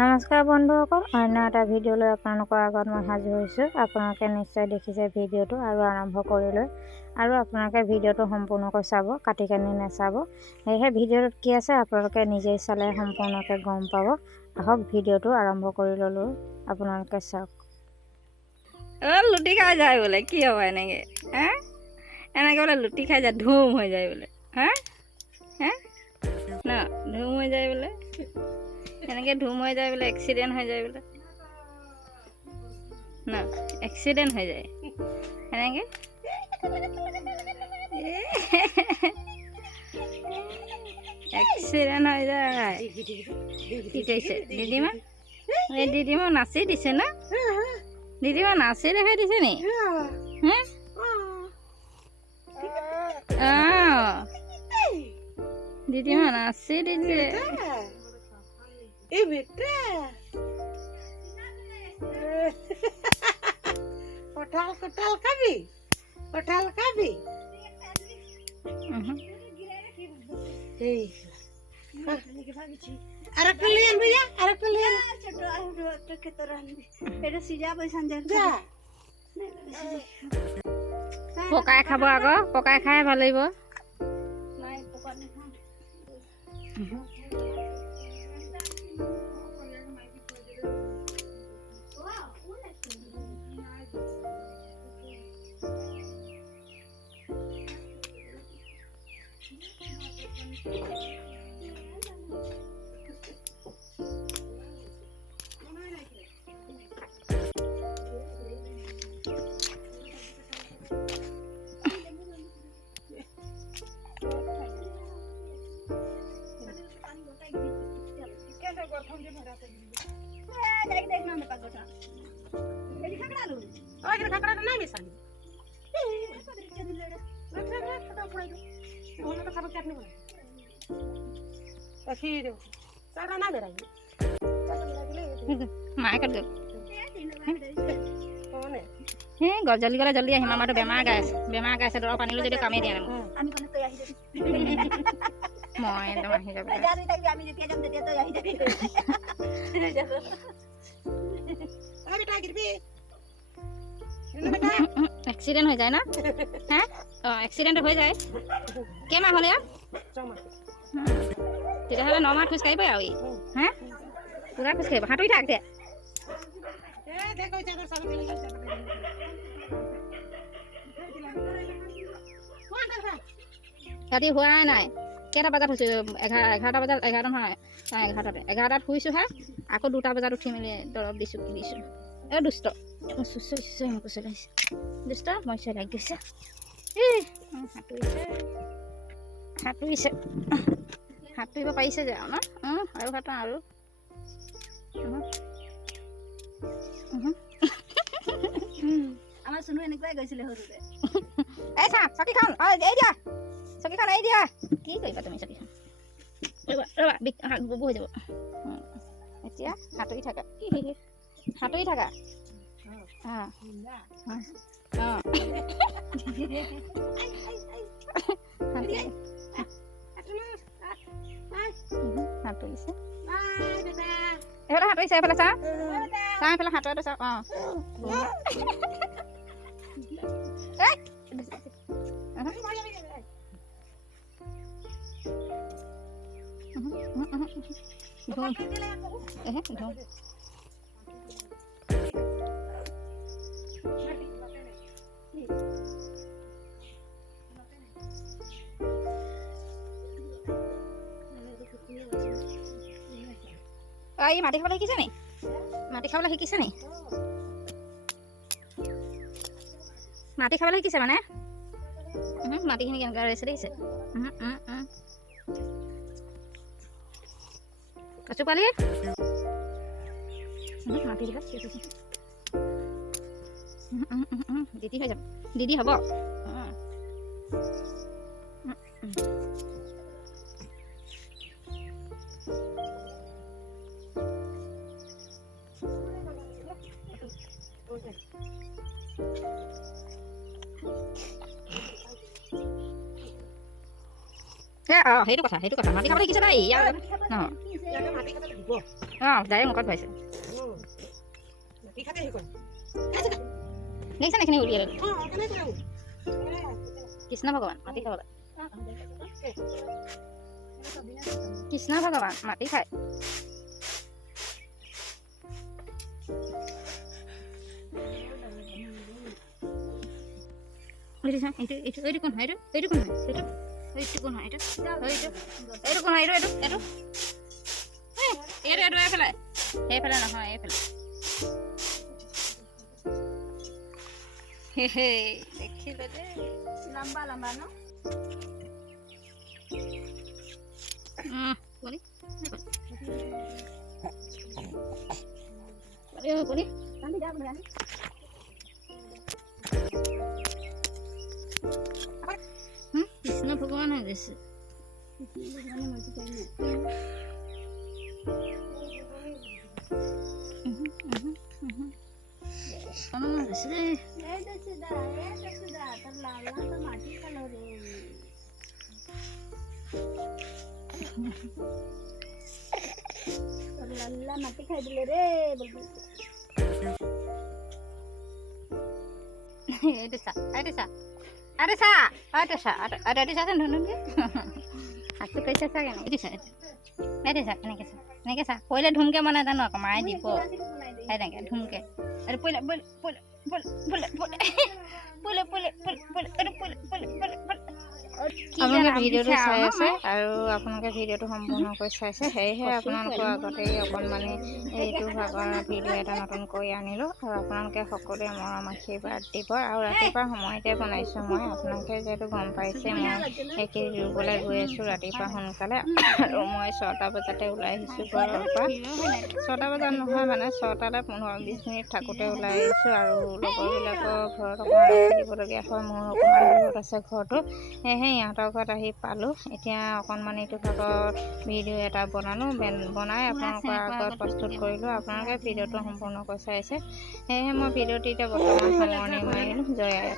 নমস্কাৰ বন্ধুসকল অন্য এটা ভিডিঅ' লৈ আপোনালোকৰ আগত মই সাজু হৈছোঁ। আপোনালোকে নিশ্চয় দেখিছে ভিডিঅ'টো আৰু আৰম্ভ কৰি লৈ আৰু আপোনালোকে ভিডিঅ'টো সম্পূৰ্ণকৈ চাব, কাটি কানি নাচাব। সেয়েহে ভিডিঅ'টোত কি আছে, আপোনালোকে নিজেই চালে সম্পূৰ্ণকৈ গম পাব। আহক ভিডিঅ'টো আৰম্ভ কৰি ল'লোঁ। আপোনালোকে চাওক। লুটি খাই যায় বোলে, কি হ'ব এনেকে, হা? এনেকে বোলে লুটি খাই যায়, ধুম হৈ যায় বোলে, হা? হা? ন, ধুম হৈ যায় বোলে। এনেকে ধুম হৈ যায় বোলে এক্সিডেণ্ট হৈ যায় বোলে। ন এক্সিডেণ্ট হৈ যায়। এনেকে। এক্সিডেণ্ট হৈ যায়। কি দিদিমা? এই দিদিমা নাচি দিছে না? দিদিমা নাচি দেখাই দিছে নি? হে দিদিমা নাচি দিছে। এই বেটা কঁঠাল কঁঠাল খাবি কঁঠাল খাবি উহু। এই আর একটা লিয়ে আনবি যা আর একটা লিয়ে আন যা পকাই খাব আকৌ পকাই খাই ভাল লাগিব ওই খাকড়াটা নাই মিশালি তো Gracias. জল্দি গ'লে জল্দি আহিম আমাৰতো বেমাৰ গাই আছে। বেমাৰ গাই আছে দৰৱ পানীলৈ যদি কামেই দিয়া নাই মই একদম আহি যাব। আরে এক্সিডেণ্ট হৈ যায় ন? হা? অঁ এক্সিডেণ্ট হৈ যায়। কেইমাহ হ'লে চমা তেতিয়াহ'লে ন মাহ খোজকাঢ়িবই আৰু হা? পূৰা খোজকাঢ়িব সাঁতুৰি থাক দে। ৰাতি হোৱাই নাই কেইটা বজাত শুইছোঁ? এঘাৰ এঘাৰটা বজাত এঘাৰটা নহয় এঘাৰটাতে। এঘাৰটাত শুইছোঁহে আকৌ দুটা বজাত উঠি মেলি দৰৱ দিছোঁ কি দিছোঁ। এই দুষ্ট। দুষ্ট মই চলাই গৈছে। এই সাঁতুৰিছে। সাঁতুৰিছে। সাঁতুৰিব পাৰিছে যে ন উম, আৰু সাঁতোৰা আৰু। আমাৰ চুনু এনেকুৱাই গৈছিলে সৰুতে। এই চা চকীখন অ এই দিয়া। চকীখন এই দিয়া। কি কৰিবা তুমি চকীখন? ৰ'বা ৰ'বা বিক- হা, যাব। এতিয়া সাঁতুৰি থাকা। সাঁতুৰি থাকা? অঁ। অঁ satu isi. Eh, pelah satu Eh. Eh, dong. উহু, উহু, উহু। ধুম। এহে, ধুম। অ, ই মাটি খাবলৈ শিকিছে নি মাটি খাবলৈ শিকিছে নি মাটি খাবলৈ শিকিছে মানে মাটিখিনি কেনেকৈ ৰৈছে দেখিছে। কচু পালি উহু, মাটি দিবা শিকিছে উহু, উহু, উহু, উহু, দিদি হৈ যাব দিদি হ'ব সেইটো কথা সেইটো কথা। মাটি খাবলৈ শিকিছে তাই ইয়াৰ অঁ। ডাইৰেক্ট মুখত কৰে। দেখিছে এইখিনি উলিয়াই কৃষ্ণ ভগৱান মাটি খাবলৈ। কৃষ্ণ ভগৱান মাটি খায়। এটা এটা এটা এরকম হয় এটা? এরকম হয়? এটা? এইটুকুন হয় এটা? এইটা এরকম হয়? এটা এটা এটা? লম্বা লম্বা, না? உருவான ட்ரெஸ்ஸு మట్టి కదిలే రే ఏడుసా ఏడుసా আরে সা আটা সা আটা আটা সা নুন নুন। হাতু কইছে সা কেন? এটি সা এটি সা। কেন কেসা কেন কেসা পয়লা ঢুমকে মনে জানো মায়ে দিব। হ্যাঁ ঢুমকে। আরে পয়লা বল বল বল বল আপোনালোকে ভিডিঅ'টো চাই আছে? আৰু আপোনালোকে ভিডিঅ'টো সম্পূৰ্ণকৈ চাইছে। সেয়েহে আপোনালোকৰ আগতে এই অকণমানি এইটো ভাগৰ ভিডিঅ' এটা নতুনকৈ আনিলোঁ। আৰু আপোনালোকে সকলোৱে মৰম আশীৰ্বাদ দিব। আৰু ৰাতিপুৱা সময়তে বনাইছোঁ মই। আপোনালোকে যিহেতু গম পাইছে মই এইখিনি ৰুবলৈ গৈ আছোঁ ৰাতিপুৱা সোনকালে। আৰু মই ছটা বজাতে ওলাই আহিছোঁ ঘৰৰ পৰা। ছটা বজাত নহয় মানে ছটালৈ পোন্ধৰ বিছ মিনিট থাকোঁতে ওলাই আহিছোঁ। আৰু লগৰবিলাকৰ ঘৰত অকণমান দিবলগীয়া হয় মোৰ অকণমান দূৰত আছে ঘৰটো। সেয়েহে ইহঁতৰ ঘৰত আহি পালোঁ। এতিয়া অকণমান এইটো ভাগত ভিডিঅ' এটা বনালোঁ বনাই আপোনালোকৰ আগত প্ৰস্তুত কৰিলোঁ। আপোনালোকে ভিডিঅ'টো সম্পূৰ্ণকৈ চাইছে। সেয়েহে মই ভিডিঅ'টো এতিয়া বৰ্তমান সামৰণি মাৰিলোঁ জয় আই